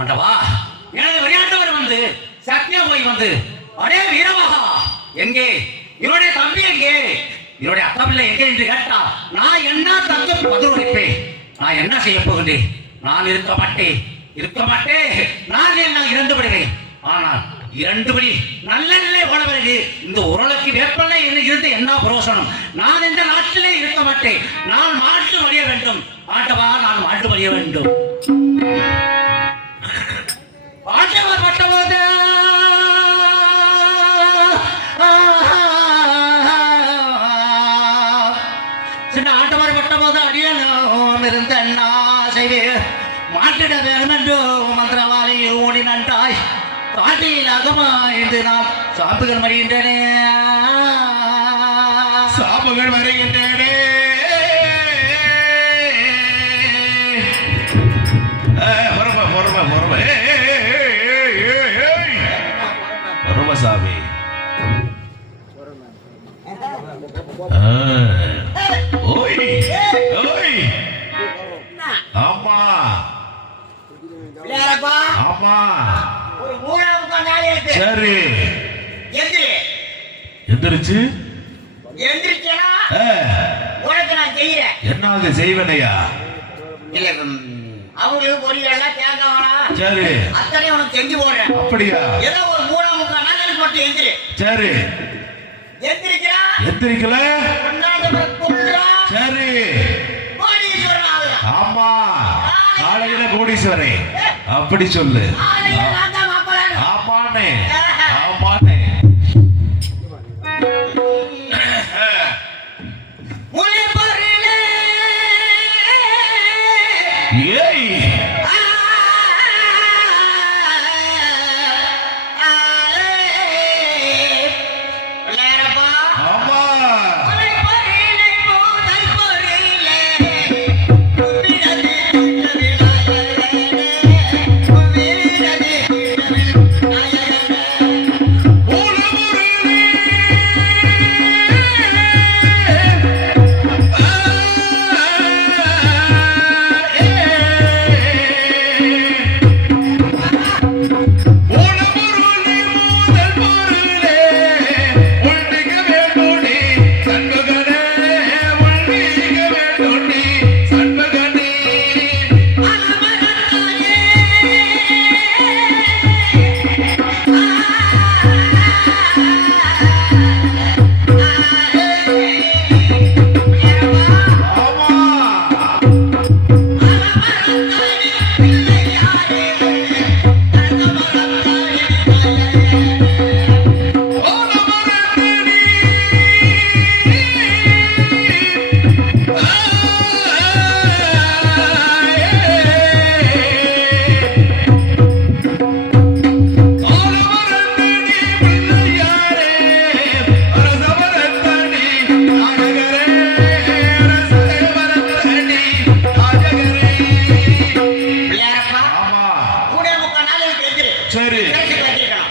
ஆண்டவா, எனது விளையாட்டவர் வந்து சத்தியா போய் வந்து, அடே வீரமகா, எங்கே இவருடைய தம்பி, எங்கே இவருடைய அக்கா பிள்ளை எங்கே என்று கேட்டா நான் என்ன தங்க பதில் உரைப்பேன்? நான் என்ன செய்ய போகின்றேன்? நான் இருக்க மாட்டேன், நான் என்ன இறந்து விடுவேன். ஆனால் 2 படி நல்ல நிலை வாழ பிறகு இந்த உரலுக்கு வேப்பலை இருந்து என்ன பிரயோசனம்? நான் இந்த நாட்டிலே இருக்க மாட்டேன். நான் மாட்டு மறிய வேண்டும். ஆண்டவா, நான் மாட்டு மறிய வேண்டும். ஆண்டவர் பட்டபோது சின்ன ஆண்டவர் பட்டபோது அடியனும் இருந்த என்ன செய்வேன்? மாட்டிட வேணும் என்று மந்திரவாதி ஓடி நன்றாய் காட்டில் அகமாய்ந்து நான் சாப்புகள் வருகின்றனே, சாப்புகள் வருகின்றனே. சாமி ஆமா ஆமா சரி எந்திரிச்சு என்ன செய்வனையா? அவங்களுக்கு பொரியெல்லாம் தேங்காய் சரி அத்தனை உனக்கு செஞ்சு போடுறேன். அப்படியா? ஏதோ ஒரு 3/4 நாள் மட்டும் எந்திரி. சரி எந்திரிக்கிறா? எந்திரிக்கல? சரி ஆமா, காலையில கோடீஸ்வரன் அப்படி சொல்லு. ஆமானே ஆமானே.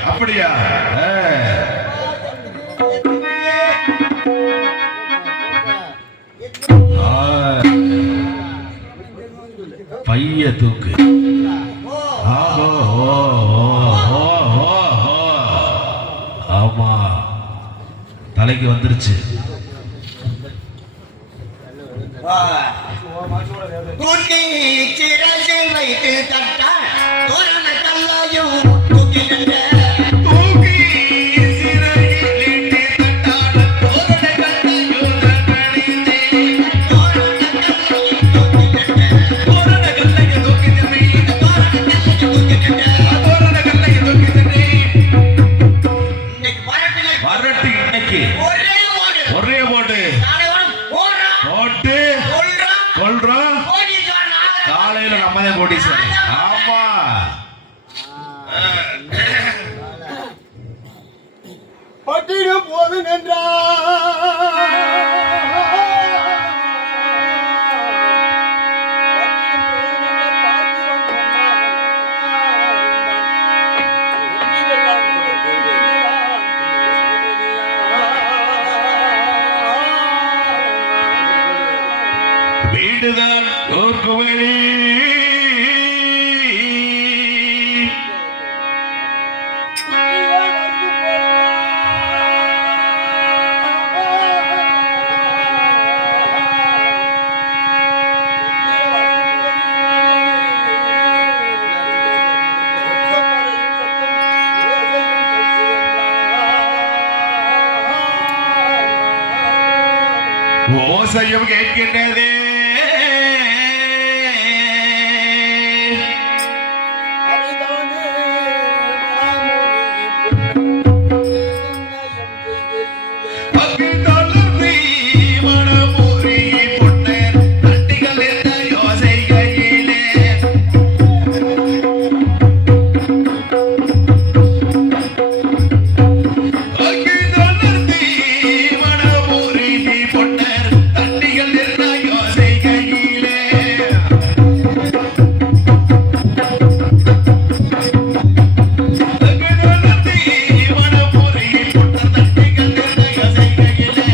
அப்படியா? பைய தூக்கு. ஆமா, தலைக்கு வந்துருச்சு. தூக்கி சிறகு வைத்து தட்டா தோரண கல்லாயும் காலையில நம்மதே கோடீஸ்வரன். ஆமா, பட்டிடம் போது நின்றா வீடுதான் தோற்குவழி ஓசையும் கேட்கின்றதே. அடிதானே அங்கு தளர்த்தி மணமுறி பொன்னர் தட்டிகள் என்ற யோசைகையிலே. அங்கு தளர்த்தி மணமுறி பொன்னர் தட்டிகள் என்ற யோசைகையிலே. அங்கு தளர்த்தி மணமுறி பொன்னர் தட்டிகள் என்ற யோசைகையிலே.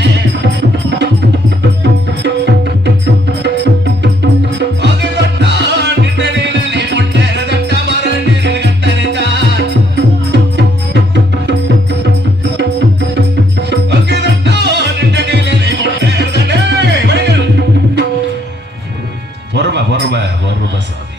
அது கட்டான் நின்றனிலே பொன்னர் தட்ட மரணில் கட்டறிந்தான். அங்கு கட்டான் நின்றனிலே பொன்னர் தட்டே வயல். பொறுமை சாமி.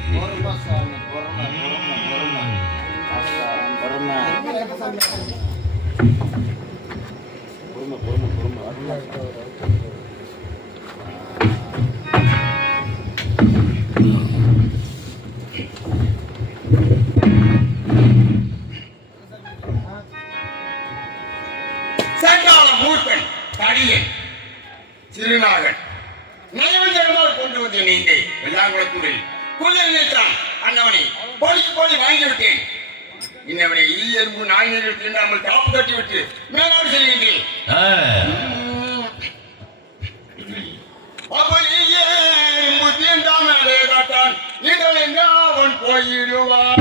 சண்டாள மூர்க்கன் தடியன் சிறுநாகன் நயவஞ்சகமாக கொண்டு வந்து நீந்தே வெள்ளாங்குளத்தூரில் குள்ள நினைத்தான் அண்ணவனை போலி வாங்கி விட்டேன். இன்னவனை ஈயம்பு நாயினர்கள் தீண்டாமல் காப்பு கட்டிவிட்டு மேலாடு செல்கின்றேன். அப்ப ஈயம்பு தீண்டாமலே காட்டான் இதழ் என்று அவன் போயிடுவான்.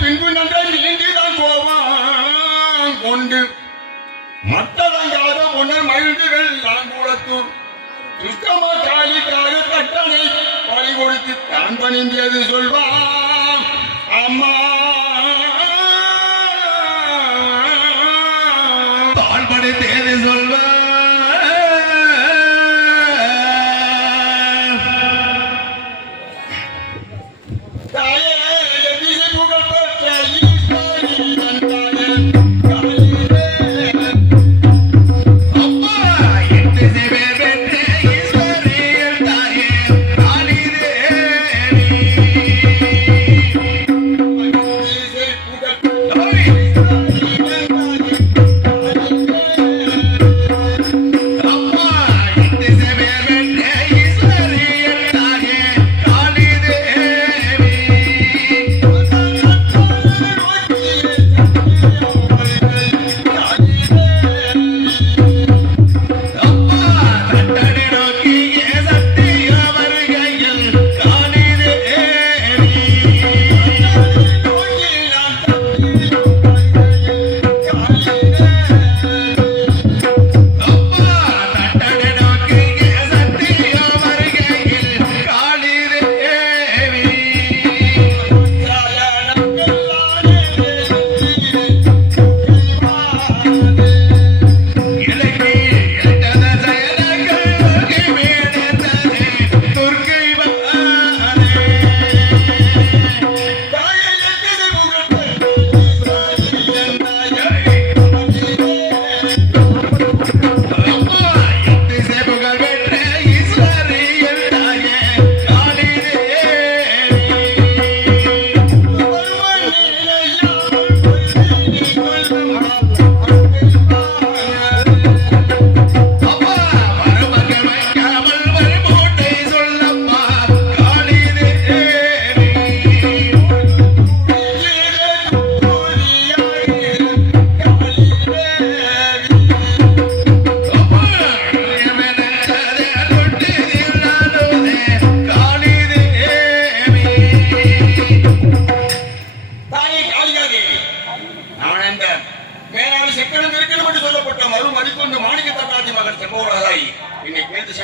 பின்பு நன்றாய் நீண்டிதான் போவான் கொண்டு மற்றதங்காத உன்னர் மகிழ்ந்து வெள்ளாங்குளத்தூர் சுத்தமா காலிக்காக கட்டணை பழி கொடுத்து தான் பணிந்தது சொல்வான் அம்மா தாழ்படை தேதி சொல்வ தாயே திசை புகழ் பெற்ற ஈஸ்வரி தந்தாயே காலிலே அம்மா எட்டு சேவை பெற்ற ஈஸ்வரியல் தாயே காளிதேவி.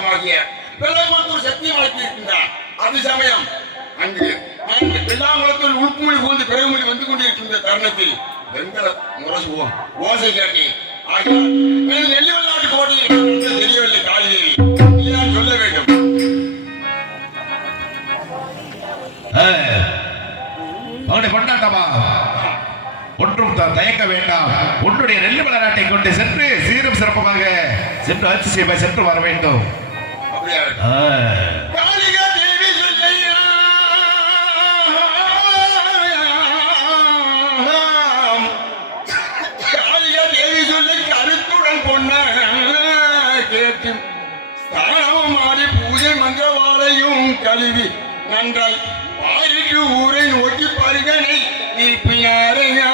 தேசமாகிய வெள்ளமத்தூர் சத்தியமாக்கி இருக்கின்றார். அது சமயம் அங்கு வெள்ளாங்குளத்தில் உள்மொழி போந்து பிறமொழி வந்து கொண்டிருக்கின்ற தருணத்தில் வெண்கல முரசு ஓசை கேட்டி ஆகியால் நெல்லி வெள்ளாட்டு கோட்டையில் தெரியவில்லை. காலிதேவி நீதான் சொல்ல வேண்டும். அவனை கொண்டாட்டமா ஒன்றும் தயக்க வேண்டாம். உன்னுடைய நெல்லு விளையாட்டை கொண்டு சென்று சீரும் சிறப்பமாக சென்று ஆட்சி செய்ய சென்று வர வேண்டும். அப்படியா? காளிகா தேவி சொல்லையா காளிகா தேவி சொல்லை கருத்துடன் பொன்ன கேட்டு ஸ்தானமும் மாறி பூஜை மந்திரவாளையும் கழுவி நன்றாய் பாரிட்டு ஊரை நோக்கி பருகனை நீப்பினாரையா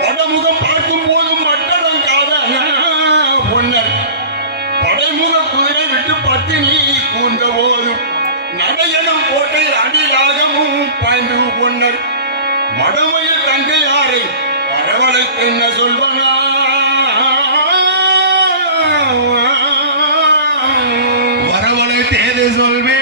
படமுகம் பார்க்கும் போதும் மட்டதங்காத பொன்னர் படைமுக குதிரை விட்டு பத்தினி கூர்ந்த போதும் நடையனும் கோட்டை அடியாகமும் பாய்ந்து பொன்னர் மடமையில் தங்கையாரை வரவழைத்து என்ன சொல்வனா வரவழை தேதி சொல்வே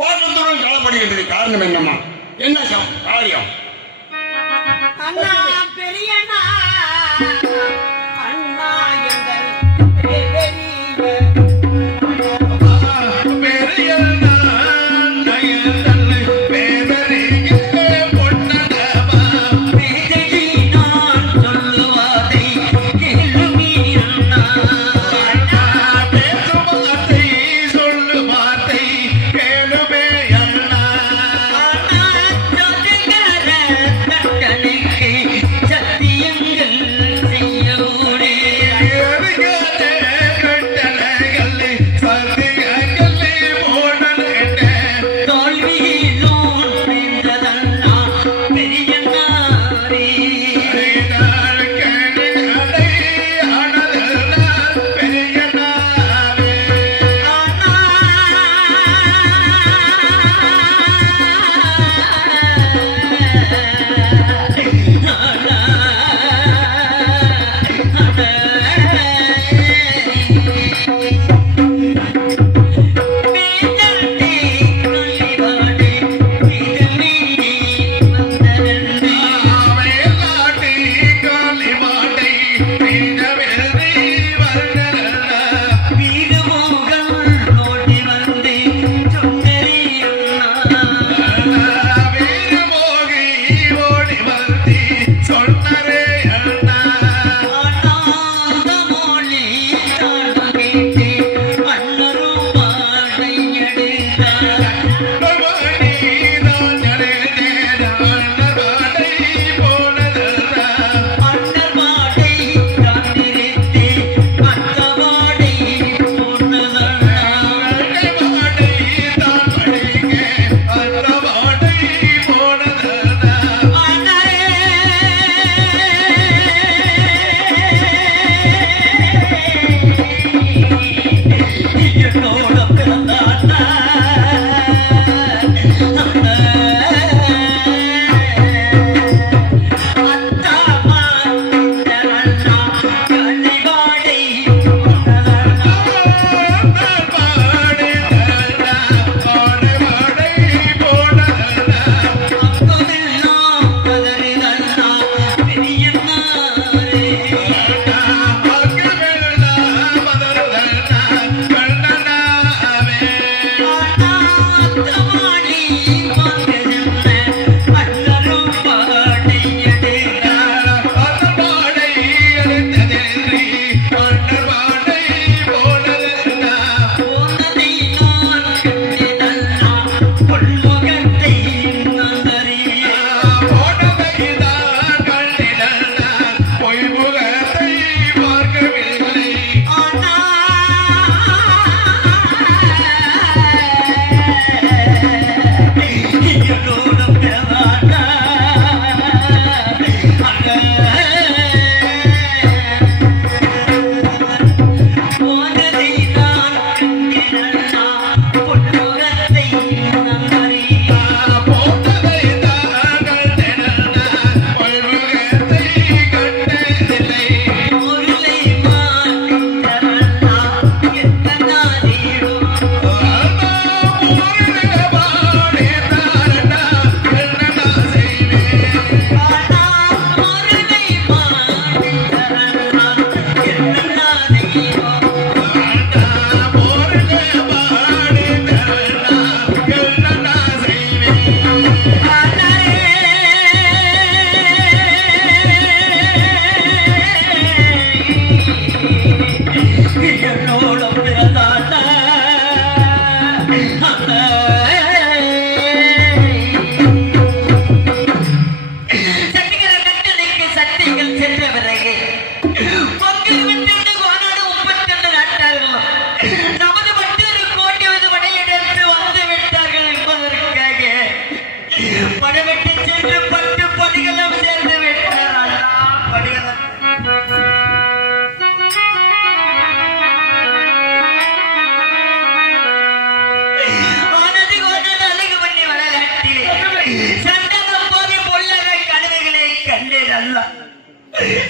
கோபத்துடன் காணப்படுகின்றது. காரணம் என்னம்மா? என்ன காரியம்? அண்ணா பெரியண்ணா அண்ணா எங்கள் பெரிய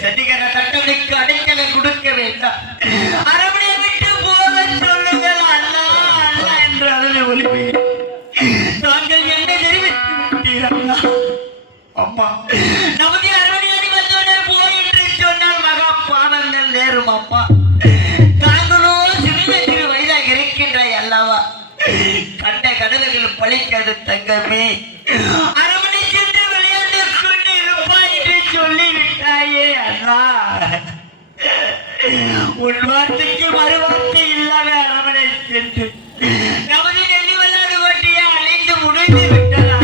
சதிகர தட்டவனுக்கு அடைக்கலம் கொடுக்க வேண்டாம். அரவணை விட்டு போக சொல்லுங்கள் அண்ணா அண்ணா என்று அழுது ஒலிப்பேன். தாங்கள் என்ன தெரிவித்து விட்டீரா? அம்மா நமது அரண்மனை வந்தோடே போய் என்று சொன்னால் மகா பாவங்கள் நேரும் அப்பா. தாங்களோ சிறிய சிறு வயதாக இருக்கின்ற அல்லவா, கண்ட கனவுகள் பழிக்காது தங்கமே. அரண்மனை சென்று விளையாண்டு கொண்டு இருப்பாய் என்று சொல்லிவிட்டாயே அண்ணா. உன் வார்த்தைக்கு மறுவார்த்தை இல்லாத அரண்மனை சென்று நமது நெல்லி வல்லாடு கொட்டிய அழிந்து முடிந்து விட்டதா?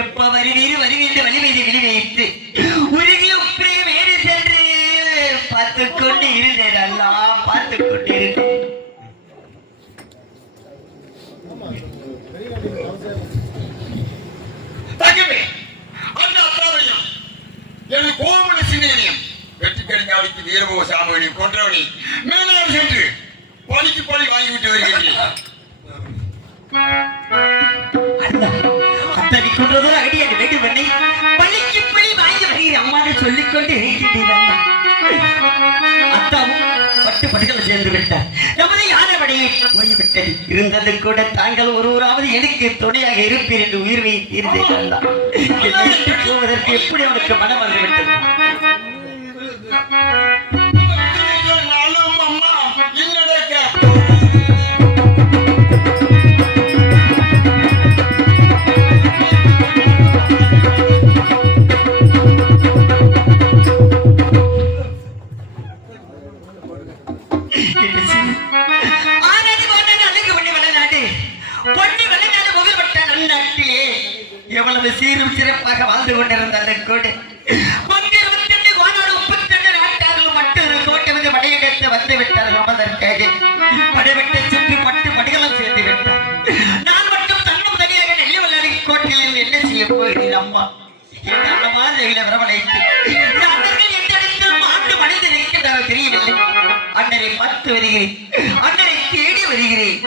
எப்ப வருவீர் வருவீர் வலிமையை விழிவைத்து உருகி உப்பிரை வேறு சென்று பார்த்து கொண்டு இருந்தேன் அல்லா பார்த்து கொண்டு இருந்தேன் மாளிக்கு வீரபோக சாமுவனை கொன்றவனை மேலாடு சென்று பழிக்கு பழி வாங்கிவிட்டு வருகின்றேன். அத்தனை கொன்றதோ அடியாக வேண்டும் பண்ணி பள்ளிக்கு பழி வாங்கி வருகிறேன் அம்மான்னு சொல்லிக்கொண்டு இருக்கின்றீர்கள். அத்தாவும் பட்டு படுகளை சேர்ந்து விட்டார். நமது யானைப்படையை போய்விட்டது. இருந்தது கூட தாங்கள் ஒருவராவது எனக்கு துணையாக இருப்பீர் என்று உயிர்வை தீர்ந்தேன். போவதற்கு எப்படி அவனுக்கு மனம் வந்துவிட்டது? அம்மா என்னுடைய எவ்வளவு சீரும் சிறப்பாக வாழ்ந்து கொண்டிருந்தாலும் கூட மற்றொரு கோட்டை படையெடுத்து வந்து விட்டார்கள். அதற்காக படைவெட்டை சுற்றி பட்டு படிகளும் சேர்த்து விட்டார். நான் மட்டும் தன்னும் தனியாக நெல்லிவல்லி கோட்டையில் என்ன செய்ய போகிறேன் அம்மா? என் அந்த மாதிரிகளை வரவழைத்து எந்த இடத்தில் மாண்டு மனித நிற்கின்றன தெரியவில்லை. அண்ணரை பார்த்து வருகிறேன், அண்ணரை தேடி வருகிறேன்.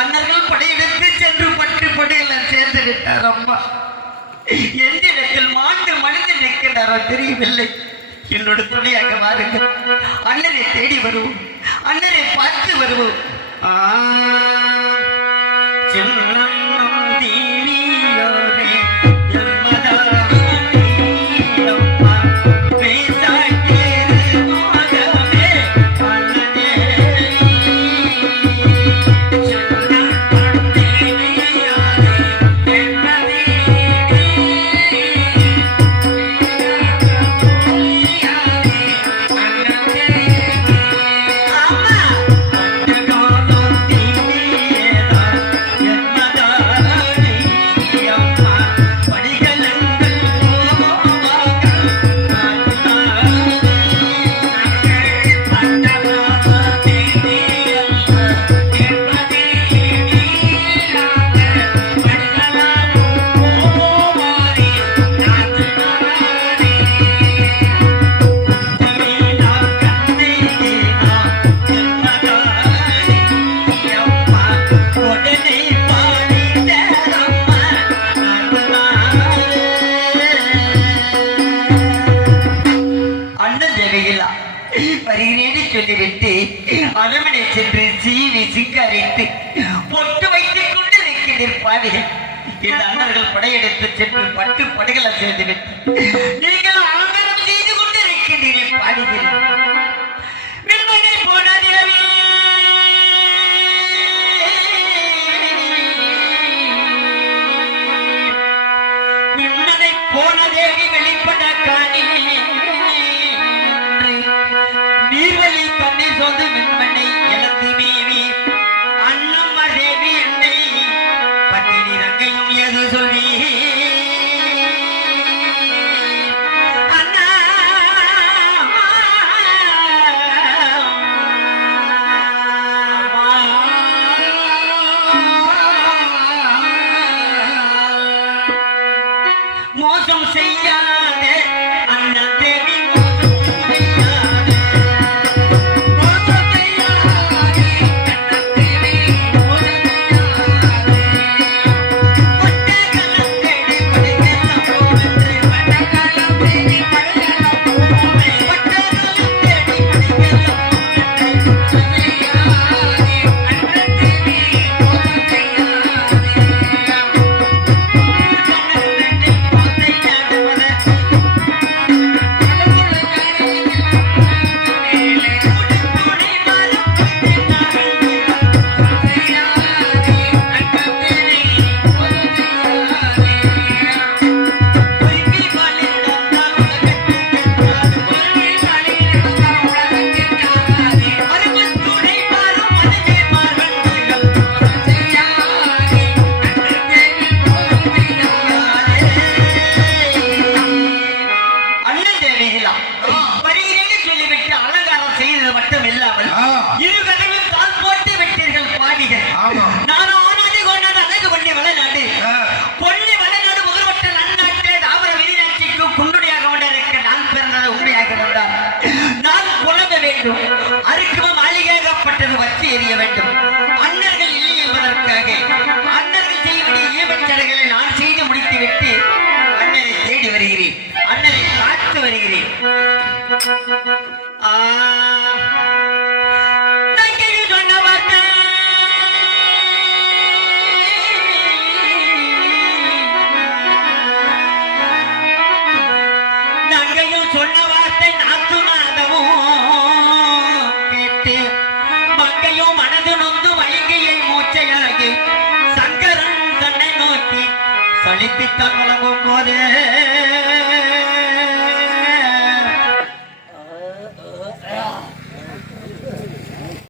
அண்ணர்கள் படையெடுத்து சென்று பட்டு படையில் சேர்ந்து விட்டார் அம்மா. எந்த இடத்தில் மாண்டு மனிதன் நிற்கின்றாரோ தெரியவில்லை. என்னோட துணையாக வாருங்கள். அண்ணரை தேடி வருவோம், அண்ணரை பார்த்து வருவோம். சொல்லிவிட்டு அரமனை சென்று சீவி சிங்கரித்து பொட்டு வைத்துக் கொண்டு இருக்கின்ற பாவிகள் இந்த அண்ணர்கள் படையெடுத்து சென்று பட்டு படைகளை சேர்ந்து விட்டு நீங்கள் ஆங்கரம் செய்து கொண்டு இருக்கின்றீர்கள் பாவிகள். போன தேவி வெளிப்பட காணி நீர்வழி கண்ணீர் சொந்து மின்மண்ணை இழந்து மேவி அண்ணம்மா தேவி என்னை பட்டினி ரங்கையும் எது சொல்லி பற்றி எறிய வேண்டும். அண்ணர்கள் இல்லை என்பதற்காக அண்ணர்கள் செய்ய வேண்டிய ஈவன் சடங்குகளை நான் செய்து முடித்துவிட்டு அண்ணனை தேடி வருகிறேன். அண்ணனை காத்து வருகிறேன். நங்கையில் சொன்ன வார்த்தை நங்கையில் சொன்ன வார்த்தை நாத்துநாதமும் கேட்டு மங்கையும் மனது நொந்து வைகையை மூச்சையாகி சங்கரன் தன்னை நோக்கி சலிப்பித்தான் வழங்கும் போதே